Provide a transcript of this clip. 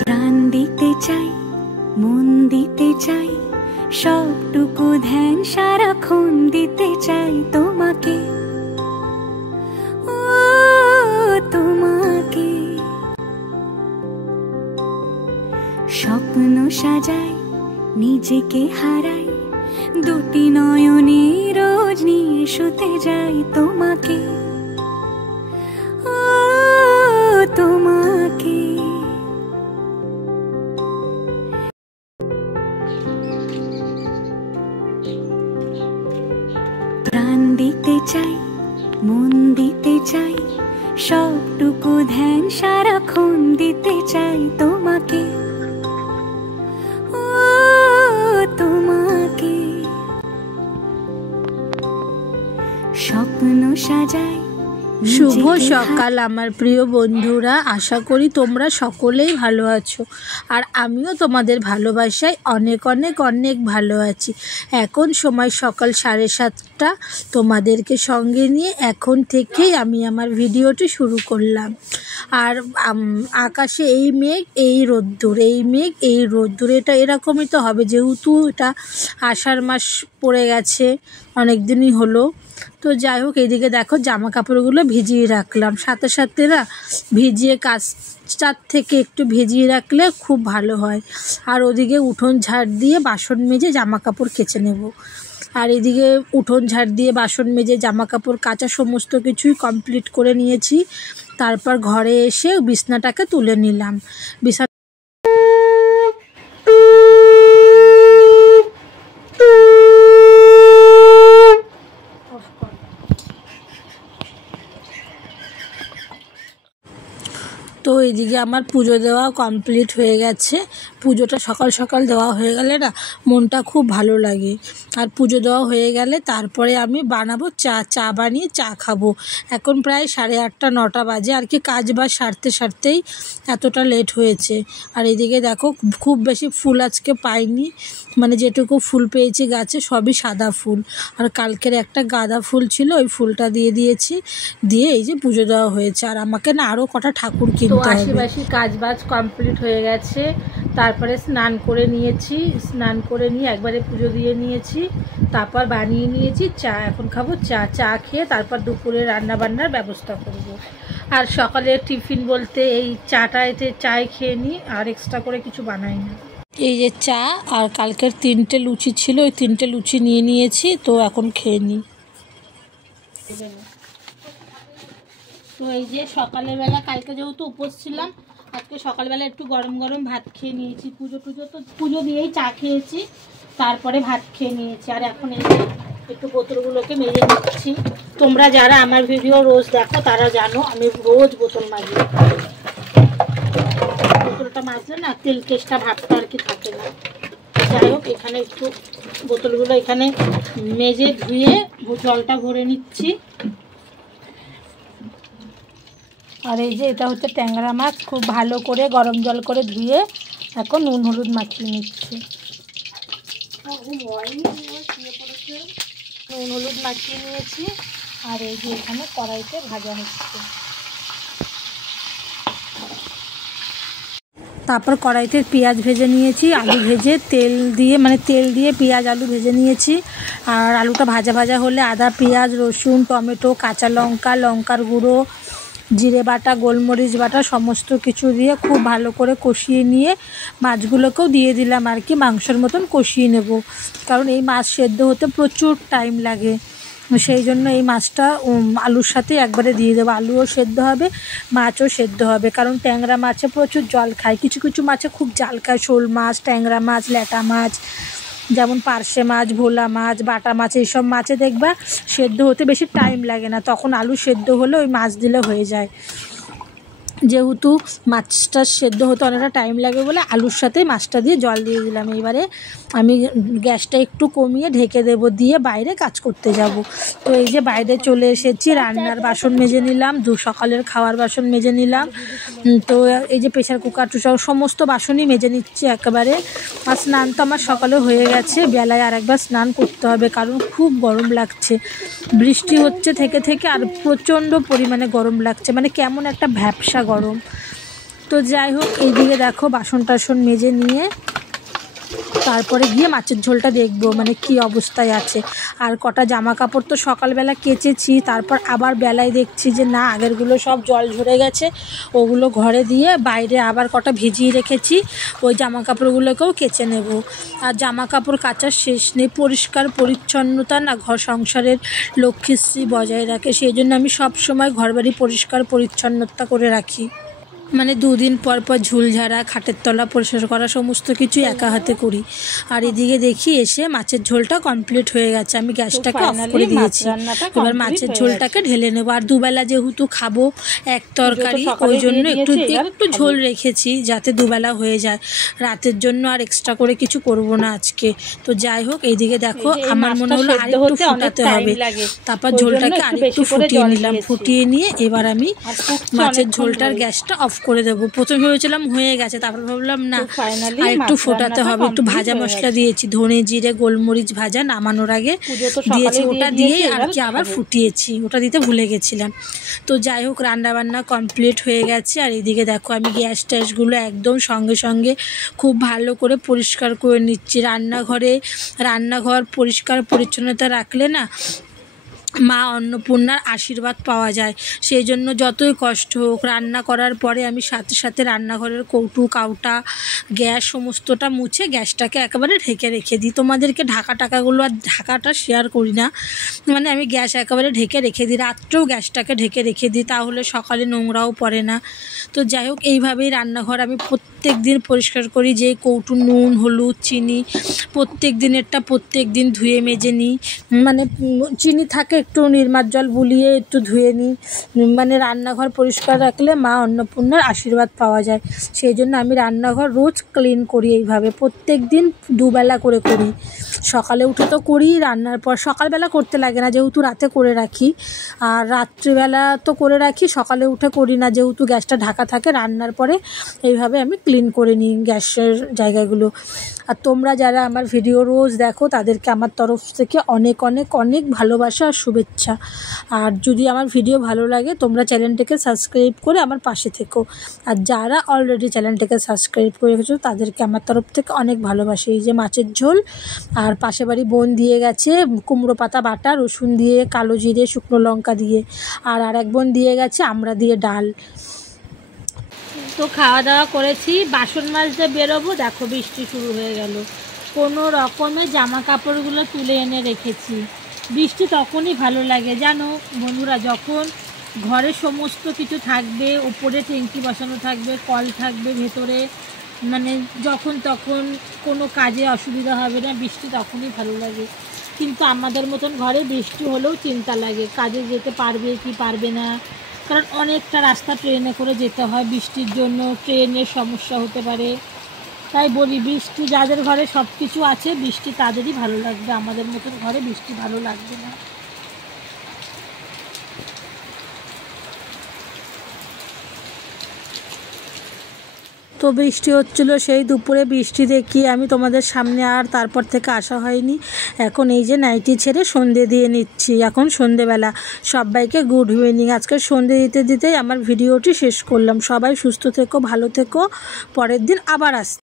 প্রাণ দিতে চাই, মন দিতে চাই, সবটুকু ধ্যান সারাক্ষণ দিতে চাই তোমাকে, ও তোমাকে। স্বপ্ন সাজাই, নিজেকে হারাই, দুটি নয়নে রোজ নিয়ে শুতে যাই তোমাকে, ও তোমাকে। প্রাণ দিতে চাই, মন দিতে চাই, সবটুকু ধ্যান সারাক্ষণ দিতে চাই তোমাকে, ও তোমাকে। স্বপ্ন সাজাই। শুভ সকাল আমার প্রিয় বন্ধুরা, আশা করি তোমরা সকলেই ভালো আছো, আর আমিও তোমাদের ভালোবাসায় অনেক অনেক অনেক ভালো আছি। এখন সময় সকাল 7:30, তোমাদেরকে সঙ্গে নিয়ে এখন থেকেই আমি আমার ভিডিওটি শুরু করলাম। আর আকাশে এই মেঘ এই রোদ্দুর, এই মেঘ এই রোদ্দুর, এটা এরকমই তো হবে, যেহেতু এটা আষাঢ় মাস পড়ে গেছে, অনেক দিনই হলো। তো যাই হোক, এইদিকে দেখো জামা কাপড়গুলো ভিজিয়ে রাখলাম, সাথে সাথে না ভিজিয়ে কাচটার থেকে একটু ভিজিয়ে রাখলে খুব ভালো হয়। আর ওদিকে উঠোন ঝাড় দিয়ে বাসন মেজে জামা কাপড় কেচে নেব। আর এদিকে উঠোন ঝাড় দিয়ে বাসন মেজে জামা কাপড় কাচা সমস্ত কিছুই কমপ্লিট করে নিয়েছি। তারপর ঘরে এসে বিছনাটাকে তুলে নিলাম। তো এইদিকে আমার পুজো দেওয়া কমপ্লিট হয়ে গেছে। পুজোটা সকাল সকাল দেওয়া হয়ে গেলে না মনটা খুব ভালো লাগে। আর পুজো দেওয়া হয়ে গেলে তারপরে আমি বানাবো চা বানিয়ে চা খাবো। এখন প্রায় 8:30 9টা বাজে, আর কি কাজ বাজ সারতেই এতটা লেট হয়েছে। আর এদিকে দেখো খুব বেশি ফুল আজকে পাইনি, মানে যেটুকু ফুল পেয়েছি গাছে সবই সাদা ফুল। আর কালকের একটা গাঁদা ফুল ছিল, ওই ফুলটা দিয়ে দিয়েছি, দিয়ে এই যে পুজো দেওয়া হয়েছে। আর আমাকে না আরও কটা ঠাকুর কিনতে হবে। আশিবাসি কাজ বাজ কমপ্লিট হয়ে গেছে। তারপরে স্নান করে নিয়েছি, স্নান করে নিয়ে একবারে পুজো দিয়ে নিয়েছি, তারপর বানিয়ে নিয়েছি চা। এখন খাবো চা খেয়ে তারপর দুপুরে রান্না বান্নার ব্যবস্থা করব। আর সকালে টিফিন বলতে এই চাটাতে চাই খেয়ে নিই, আর এক্সট্রা করে কিছু বানাই না। এই যে চা, আর কালকের 3টে লুচি ছিল, ওই 3টে লুচি নিয়ে নিয়েছি, তো এখন খেয়ে নিই। তো এই যে সকালবেলা, কালকে যেহেতু উপোস ছিলাম, আজকে সকালবেলা একটু গরম গরম ভাত খেয়ে নিয়েছি। পুজো দিয়েই চা খেয়েছি, তারপরে ভাত খেয়ে নিয়েছি। আর এখন এই যে একটু বোতলগুলোকে মেজে নিচ্ছি। তোমরা যারা আমার ভিডিও রোজ দেখো তারা জানো আমি রোজ বোতল মাজি। বোতলটা মাজলে না তেল কেশটা ভাবটা আর কি থাকে না। যাই হোক, এখানে একটু বোতলগুলো এখানে মেজে ধুয়ে জলটা ভরে নিচ্ছি। আর এই যে এটা হচ্ছে ট্যাংরা মাছ, খুব ভালো করে গরম জল করে ধুয়ে এখন নুন হলুদ মাখিয়ে নিচ্ছি। নুন হলুদ মাখিয়ে নিয়েছি। আর এই যে এখানে কড়াইতে ভাজা হচ্ছে। তারপর কড়াইতে পেঁয়াজ ভেজে নিয়েছি, আলু ভেজে তেল দিয়ে পেঁয়াজ আলু ভেজে নিয়েছি। আর আলুটা ভাজা ভাজা হলে আদা পেঁয়াজ রসুন টমেটো কাঁচা লঙ্কা লঙ্কার গুঁড়ো জিরে বাটা গোলমরিচ বাটা সমস্ত কিছু দিয়ে খুব ভালো করে কষিয়ে নিয়ে মাছগুলোকেও দিয়ে দিলাম, আর কি মাংসের মতন কষিয়ে নেব। কারণ এই মাছ সেদ্ধ হতে প্রচুর টাইম লাগে, সেই জন্য এই মাছটা আলুর সাথে একবারে দিয়ে দেবো। আলুও সেদ্ধ হবে, মাছও সেদ্ধ হবে। কারণ ট্যাংরা মাছে প্রচুর জল খায়, কিছু কিছু মাছে খুব জাল খায়, শোল মাছ ট্যাংরা মাছ ল্যাটা মাছ, যেমন পার্শে মাছ ভোলা মাছ বাটা মাছ, এইসব মাছে দেখবা সেদ্ধ হতে বেশি টাইম লাগে না, তখন আলু সেদ্ধ হলে ওই মাছ দিলে হয়ে যায়। যেহেতু মাছটা সেদ্ধ হতে অনেকটা টাইম লাগে বলে আলুর সাথে মাছটা দিয়ে জল দিয়ে দিলাম। এবারে আমি গ্যাসটা একটু কমিয়ে ঢেকে দেবো, দিয়ে বাইরে কাজ করতে যাব। তো এই যে বাইরে চলে এসেছি, রান্নার বাসন মেজে নিলাম, সকালের খাওয়ার বাসন মেজে নিলাম। তো এই যে প্রেশার কুকার টুসার সমস্ত বাসনই মেজে নিচ্ছি একেবারে। আর স্নান তো আমার সকালে হয়ে গেছে, বেলায় আর একবার স্নান করতে হবে, কারণ খুব গরম লাগছে, বৃষ্টি হচ্ছে থেকে আর প্রচণ্ড পরিমাণে গরম লাগছে, মানে কেমন একটা ভ্যাপসা গরম। তো যাই হোক, এইদিকে দেখো বাসন টাসন মেজে নিয়ে তারপরে গিয়ে মাছের ঝোলটা দেখবো মানে কি অবস্থায় আছে। আর কটা জামা কাপড় তো সকালবেলা কেচেছি, তারপর আবার বেলায় দেখছি যে না আগেরগুলো সব জল ঝরে গেছে, ওগুলো ঘরে দিয়ে বাইরে আবার কটা ভিজিয়ে রেখেছি, ওই জামা কাপড়গুলোকেও কেচে নেব। আর জামা কাপড় কাচার শেষ নেই, পরিষ্কার পরিচ্ছন্নতা না ঘর সংসারের লক্ষ্মীশ্রী বজায় রাখে, সেই জন্য আমি সব সময় ঘরবাড়ি পরিষ্কার পরিচ্ছন্নতা করে রাখি। মানে 2 দিন পর পর ঝুল ঝাড়া, খাটের তলা পরিষ্কার করা, সমস্ত কিছু একা হাতে করি। আর এদিকে দেখি এসে মাছের ঝোলটা কমপ্লিট হয়ে গেছে, আমি গ্যাসটাকে অফ করে দিয়েছি। এবার মাছের ঝোলটাকে ঢেলে নেবো। আর দুবেলা যেহেতু খাবো এক তরকারি, ওই জন্য একটু ঝোল রেখেছি যাতে দুবেলা হয়ে যায়, রাতের জন্য আর এক্সট্রা করে কিছু করব না আজকে। তো যাই হোক, এইদিকে দেখো আমার মনে হলো আর একটু ফুটাতে হবে, তারপর ঝোলটাকে আর একটু ফুটিয়ে নিলাম। ফুটিয়ে নিয়ে এবার আমি মাছের ঝোলটার গ্যাসটা অফ করে দেবো। প্রথমে ভেবেছিলাম হয়ে গেছে, তারপর ভাবলাম না আর একটু ফোটাতে হবে। একটু ভাজা মশলা দিয়েছি, ধনে জিরে গোলমরিচ ভাজা, নামানোর আগে দিয়েছি, ওটা দিয়েই আর কি আবার ফুটিয়েছি, ওটা দিতে ভুলে গেছিলাম। তো যাই হোক, রান্নাবান্না কমপ্লিট হয়ে গেছে। আর এদিকে দেখো আমি গ্যাস ট্যাসগুলো একদম সঙ্গে সঙ্গে খুব ভালো করে পরিষ্কার করে নিচ্ছি। রান্নাঘর পরিষ্কার পরিচ্ছন্নতা রাখলে না মা অন্নপূর্ণার আশীর্বাদ পাওয়া যায়। সেই জন্য যতই কষ্ট হোক রান্না করার পরে আমি সাথে সাথে রান্নাঘরের কৌটু কাউটা গ্যাস সমস্তটা মুছে গ্যাসটাকে একেবারে ঢেকে রেখে দিই। তোমাদেরকে ঢাকাগুলো আর ঢাকাটা শেয়ার করি না, মানে আমি গ্যাস একেবারে ঢেকে রেখে দিই, রাত্রেও গ্যাসটাকে ঢেকে রেখে দিই, তাহলে সকালে নোংরাও পড়ে না। তো যাই হোক, এইভাবেই রান্নাঘর আমি প্রত্যেক দিন পরিষ্কার করি। যে কৌটু নুন হলুদ চিনি প্রত্যেক দিন ধুয়ে মেজে নিই, মানে চিনি থাকে একটু নির্মার জল বুলিয়ে একটু ধুয়ে নিই। মানে রান্নাঘর পরিষ্কার রাখলে মা অন্নপূর্ণার আশীর্বাদ পাওয়া যায়, সেই জন্য আমি রান্নাঘর রোজ ক্লিন করি। এইভাবে প্রত্যেক দিন দুবেলা করে করি, সকালে উঠে তো করি, রান্নার পর সকালবেলা করতে লাগে না যেহেতু রাতে করে রাখি, আর রাত্রিবেলা তো করে রাখি, সকালে উঠে করি না যেহেতু গ্যাসটা ঢাকা থাকে। রান্নার পরে এইভাবে আমি ক্লিন করে নিই গ্যাসের জায়গাগুলো। আর তোমরা যারা আমার ভিডিও রোজ দেখো তাদেরকে আমার তরফ থেকে অনেক অনেক অনেক ভালোবাসা আর শুভেচ্ছা। আর যদি আমার ভিডিও ভালো লাগে তোমরা চ্যানেলটাকে সাবস্ক্রাইব করে আমার পাশে থেকো। আর যারা অলরেডি চ্যানেলটাকে সাবস্ক্রাইব করে রেখেছো তাদেরকে আমার তরফ থেকে অনেক ভালোবাসা। এই যে মাছের ঝোল, আর পাশে বাড়ি বোন দিয়ে গেছে কুমড়ো পাতা বাটা, রসুন দিয়ে, কালো জিরে, শুকনো লঙ্কা দিয়ে, আর এক বোন দিয়ে গেছে আমড়া দিয়ে ডাল। তো খাওয়া দাওয়া করেছি, বাসন মাজতে বেরোবো, দেখো বৃষ্টি শুরু হয়ে গেল। কোনো রকমে জামা কাপড়গুলো তুলে এনে রেখেছি। বৃষ্টি তখনই ভালো লাগে জানো বন্ধুরা, যখন ঘরে সমস্ত কিছু থাকবে, উপরে ট্যাঙ্কি বসানো থাকবে, কল থাকবে ভেতরে, মানে যখন তখন কোনো কাজে অসুবিধা হবে না, বৃষ্টি তখনই ভালো লাগে। কিন্তু আমাদের মতন ঘরে বৃষ্টি হলেও চিন্তা লাগে, কাজে যেতে পারবে কি পারবে না, কারণ অনেকটা রাস্তা ট্রেনে করে যেতে হয়, বৃষ্টির জন্য ট্রেনের সমস্যা হতে পারে। তাই বলি বৃষ্টি যাদের ঘরে সব কিছু আছে বৃষ্টি তাদেরই ভালো লাগবে, আমাদের মতন ঘরে বৃষ্টি ভালো লাগবে না। তো বৃষ্টি হচ্ছিলো, সেই দুপুরে বৃষ্টি দেখি আমি তোমাদের সামনে আর তারপর থেকে আসা হয়নি। এখন এই যে নাইটি ছেড়ে সন্ধে দিয়ে নিচ্ছি, এখন সন্ধেবেলা। সবাইকে গুড ইভিনিং। আজকে সন্ধে দিতে দিতেই আমার ভিডিওটি শেষ করলাম। সবাই সুস্থ থেকো, ভালো থেকো, পরের দিন আবার আসছি।